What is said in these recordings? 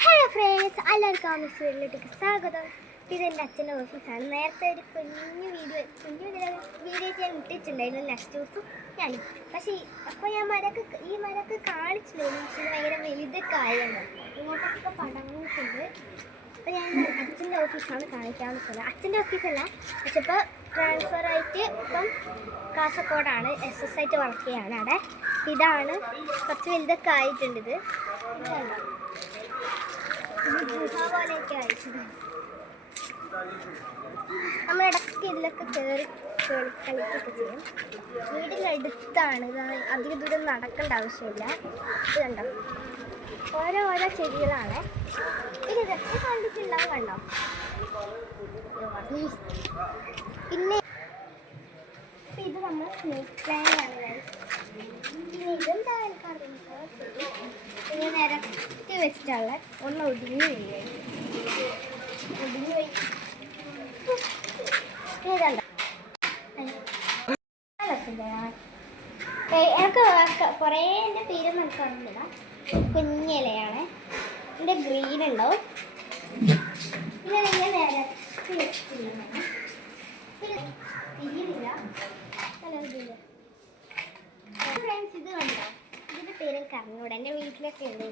Hello friends, എല്ലാവർക്കും ആമിസ് വീട്ടിലേക്ക് സ്വാഗതം. ഇത് എൻ്റെ അച്ഛൻ്റെ ഓഫീസാണ്. നേരത്തെ ഒരു കുഞ്ഞു വീഡിയോ ഞാൻ ഇട്ടിട്ടുണ്ടായിരുന്നു നെക്സ്റ്റ് ദിവസം ഞാൻ. പക്ഷേ അപ്പോൾ ഞാൻ ഈ മരക്ക് കാണിച്ചില്ലായിരുന്നു. പക്ഷേ ഇത് ഭയങ്കര വലുതൊക്കെ ആയിരുന്നു. ഇങ്ങോട്ടൊക്കെ പടങ്ങിയിട്ടുണ്ട്. അപ്പോൾ ഞാൻ അച്ഛൻ്റെ ഓഫീസാണ് കാണിക്കാമെന്ന് പറഞ്ഞത്. അച്ഛൻ്റെ ഓഫീസല്ല, പക്ഷെ ഇപ്പോൾ ട്രാൻസ്ഫർ ആയിട്ട് ഇപ്പം കാസർഗോഡാണ് SS ആയിട്ട് വർക്ക് ചെയ്യുകയാണ് അവിടെ. ഇതാണ് കുറച്ച് വലുതൊക്കെ ആയിട്ടുണ്ട്. ഇത് ഗുഹ പോലെയൊക്കെ ആയിട്ടുണ്ട്. നമ്മൾ ഇടയ്ക്ക് ഇതിലൊക്കെ കയറി കളിക്കുകയൊക്കെ ചെയ്യും. വീടിൻ്റെ അടുത്താണ്. ഇത് അധികം ദൂരം നടക്കേണ്ട ആവശ്യമില്ല. ഇത് കണ്ടോ, ഓരോ ചെടികളാണ്. പിന്നെ ഇതൊക്കെ കണ്ടിട്ടുണ്ടാവും, കണ്ടോ. പിന്നെ ഇത് നമ്മൾ സ്നേക്ക് പ്ലാന്റ് ആണ്. പിന്നെ ഇതെന്താ എനിക്കറിയില്ല. പിന്നെ നിരത്തി വെച്ചിട്ടുള്ള ഒന്ന് ഒടിഞ്ഞു പോയി. എനിക്ക് കുറേ എൻ്റെ പേരൊന്നും എനിക്കറിയില്ല. കുഞ്ഞിലയാണ്. എൻ്റെ ഗ്രീൻ ഉണ്ടാവും. പിന്നെ നിങ്ങൾ നിരത്തി വെച്ചിട്ടില്ല. പിന്നെ തീരില്ല. ഫ്രണ്ട്സ്, ഇത് കണ്ടോ, ഇതിൻ്റെ പേര് എനിക്ക് അറിഞ്ഞൂടെ. എൻ്റെ വീട്ടിലൊക്കെ ഉണ്ട്.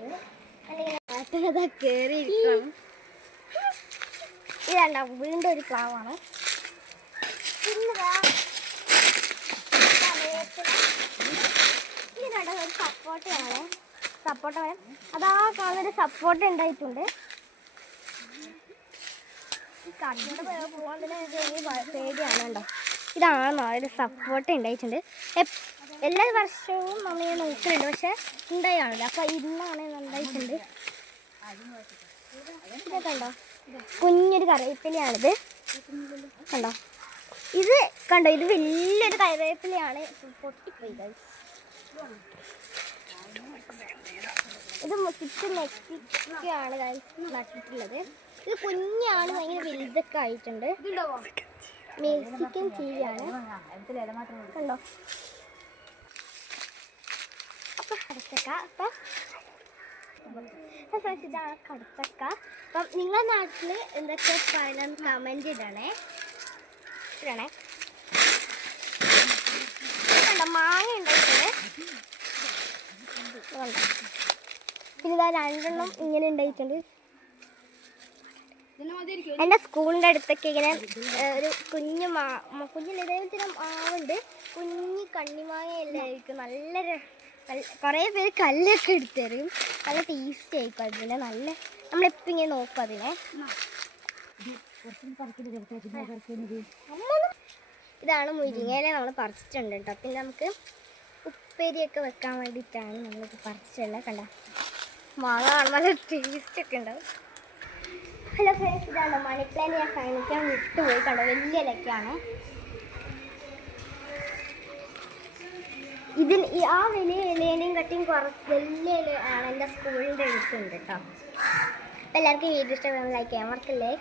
അല്ലെങ്കിൽ അതാ കയറിയിരിക്കണം. ഇതണ്ട വീണ്ടും ഒരു പ്ലാവാണ്. പിന്നെ ഇത് കണ്ട ഒരു സപ്പോർട്ടയാണ്. സപ്പോർട്ട മരം അതാ കാണുന്നൊരു സപ്പോർട്ട ഉണ്ടായിട്ടുണ്ട്. ഈ കടലിൻ്റെ പോകാൻ തന്നെ എനിക്ക് പേടിയാണ്. കണ്ടോ, ഇതാണ് ഒരു സപ്പോർട്ട ഉണ്ടായിട്ടുണ്ട്. എല്ലാ വർഷവും നമ്മൾ നോക്കുന്നുണ്ട്, പക്ഷെ ഉണ്ടായാണില്ല. അപ്പോൾ ഇന്നാണ് ഉണ്ടായിട്ടുണ്ട്. ഇതൊക്കെ കണ്ടോ, കുഞ്ഞൊരു കറിവേപ്പിലയാണിത്. കണ്ടോ, ഇത് കണ്ടോ, ഇത് വലിയൊരു കറിവേപ്പിലയാണ്. പൊട്ടിപ്പോയി. ഇത് ചുറ്റും മെക്സിക്കാണ് നട്ടിട്ടുള്ളത്. ഇത് കുഞ്ഞാണ്, ഭയങ്കര വലുതൊക്കെ ആയിട്ടുണ്ട്. മെക്സിക്കൻ ചീരയാണ്. കണ്ടോ, അപ്പം കടച്ചക്ക. അപ്പം ഇതാണ് കടച്ചക്ക. അപ്പം നിങ്ങളുടെ നാട്ടിൽ എന്തൊക്കെ പറയണം കമൻറ്റ് ഇടണേ. കണ്ടോ, മാങ്ങ ഉണ്ടായിട്ടുണ്ട്. പിന്നെ ഇതാ രണ്ടെണ്ണം ഇങ്ങനെ ഉണ്ടായിട്ടുണ്ട്. എൻ്റെ സ്കൂളിൻ്റെ അടുത്തൊക്കെ ഇങ്ങനെ ഒരു കുഞ്ഞു ഇതേപോലെ മാവുണ്ട്. കുഞ്ഞു കണ്ണിമാങ്ങ എല്ലാം ആയിരിക്കും. കുറേ പേര് കല്ലൊക്കെ എടുത്തെറിയും. നല്ല ടേസ്റ്റ് ആയിരിക്കും അതിനെ. നമ്മളെപ്പോൾ ഇങ്ങനെ നോക്കും അതിനെ. ഇതാണ് മുരിങ്ങയില നമ്മൾ പറിച്ചിട്ടുണ്ട് കേട്ടോ. പിന്നെ നമുക്ക് ഉപ്പേരിയൊക്കെ വെക്കാൻ വേണ്ടിയിട്ടാണ് നമ്മളിത് പറിച്ചിട്ടുള്ളത്. കണ്ടോ, മാങ്ങ കാണുമ്പോൾ നല്ല ടേസ്റ്റൊക്കെ ഉണ്ടാവും. ഹലോ ഫ്രണ്ട്സ്, ഇതാണ് മണി പ്ലാന്റ്. ഞാൻ കാണിക്കാൻ വിട്ടുപോയി. കണ്ടോ, വലിയ ഇലക്കാണ്. ആ വലിയ ഇലേനെയും കട്ടിയും വലിയ ഇല ആണ് എൻ്റെ സ്കൂളിൻ്റെ അടുത്തുണ്ട് കേട്ടോ. അപ്പോൾ എല്ലാവർക്കും വീഡിയോ ഇഷ്ടപ്പെടുന്ന ലൈക്ക് ചെയ്യാൻ മറക്കല്ലേ.